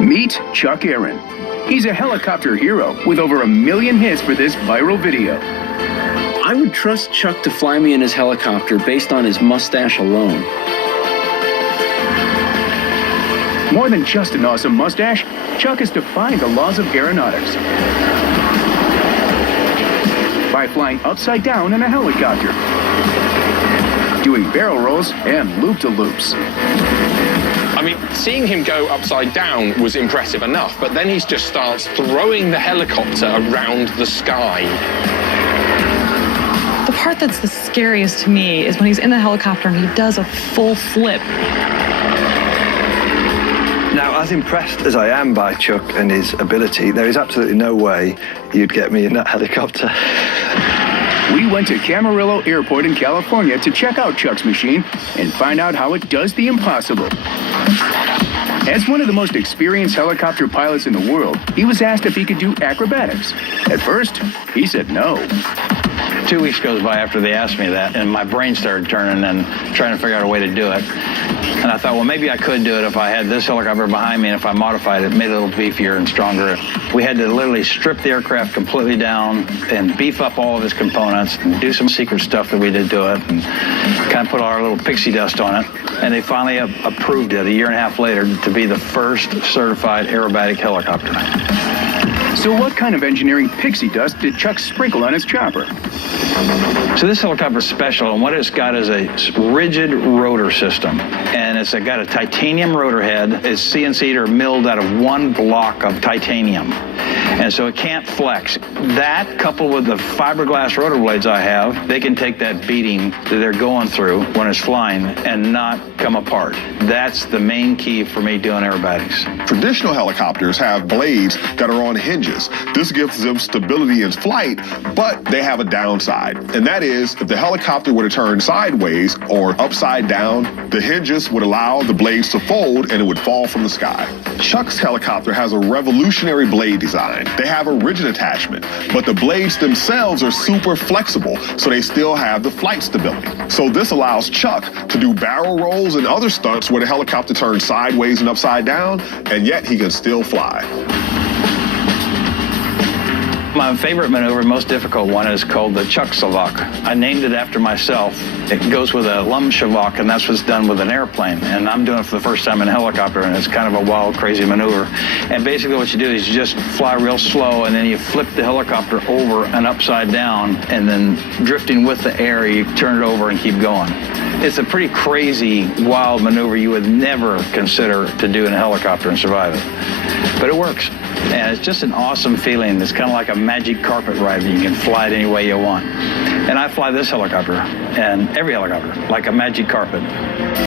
Meet Chuck Aaron. He's a helicopter hero with over 1 million hits for this viral video. I would trust Chuck to fly me in his helicopter based on his mustache alone. More than just an awesome mustache, Chuck has defied the laws of aeronautics by flying upside down in a helicopter, doing barrel rolls and loop-de-loops. I mean, seeing him go upside down was impressive enough, but then he just starts throwing the helicopter around the sky. The part that's the scariest to me is when he's in the helicopter and he does a full flip. Now, as impressed as I am by Chuck and his ability, there is absolutely no way you'd get me in that helicopter. We went to Camarillo Airport in California to check out Chuck's machine and find out how it does the impossible. As one of the most experienced helicopter pilots in the world, he was asked if he could do acrobatics. At first, he said no. 2 weeks goes by after they asked me that, and my brain started turning and trying to figure out a way to do it. And I thought, well, maybe I could do it if I had this helicopter behind me, and if I modified it, made it a little beefier and stronger. We had to literally strip the aircraft completely down and beef up all of its components and do some secret stuff that we did to it and kind of put our little pixie dust on it. And they finally approved it a year and a half later to be the first certified aerobatic helicopter. So what kind of engineering pixie dust did Chuck sprinkle on his chopper? So this helicopter's special, and what it's got is a rigid rotor system. And it's got a titanium rotor head. It's CNC'd or milled out of one block of titanium. And so it can't flex. That, coupled with the fiberglass rotor blades I have, they can take that beating that they're going through when it's flying and not come apart. That's the main key for me doing aerobatics. Traditional helicopters have blades that are on hinges. This gives them stability in flight, but they have a downside. And that is, if the helicopter were to turn sideways or upside down, the hinges would allow the blades to fold and it would fall from the sky. Chuck's helicopter has a revolutionary blade design. They have a rigid attachment, but the blades themselves are super flexible, so they still have the flight stability. So this allows Chuck to do barrel rolls and other stunts where the helicopter turns sideways and upside down, and yet he can still fly. My favorite maneuver, most difficult one, is called the Chuck Savak. I named it after myself. It goes with a lum shavak, and that's what's done with an airplane. And I'm doing it for the first time in a helicopter, and it's kind of a wild, crazy maneuver. And basically what you do is you just fly real slow, and then you flip the helicopter over and upside down, and then drifting with the air, you turn it over and keep going. It's a pretty crazy, wild maneuver you would never consider to do in a helicopter and survive it. But it works. And it's just an awesome feeling. It's kind of like a magic carpet ride. You can fly it any way you want. And I fly this helicopter and every helicopter like a magic carpet.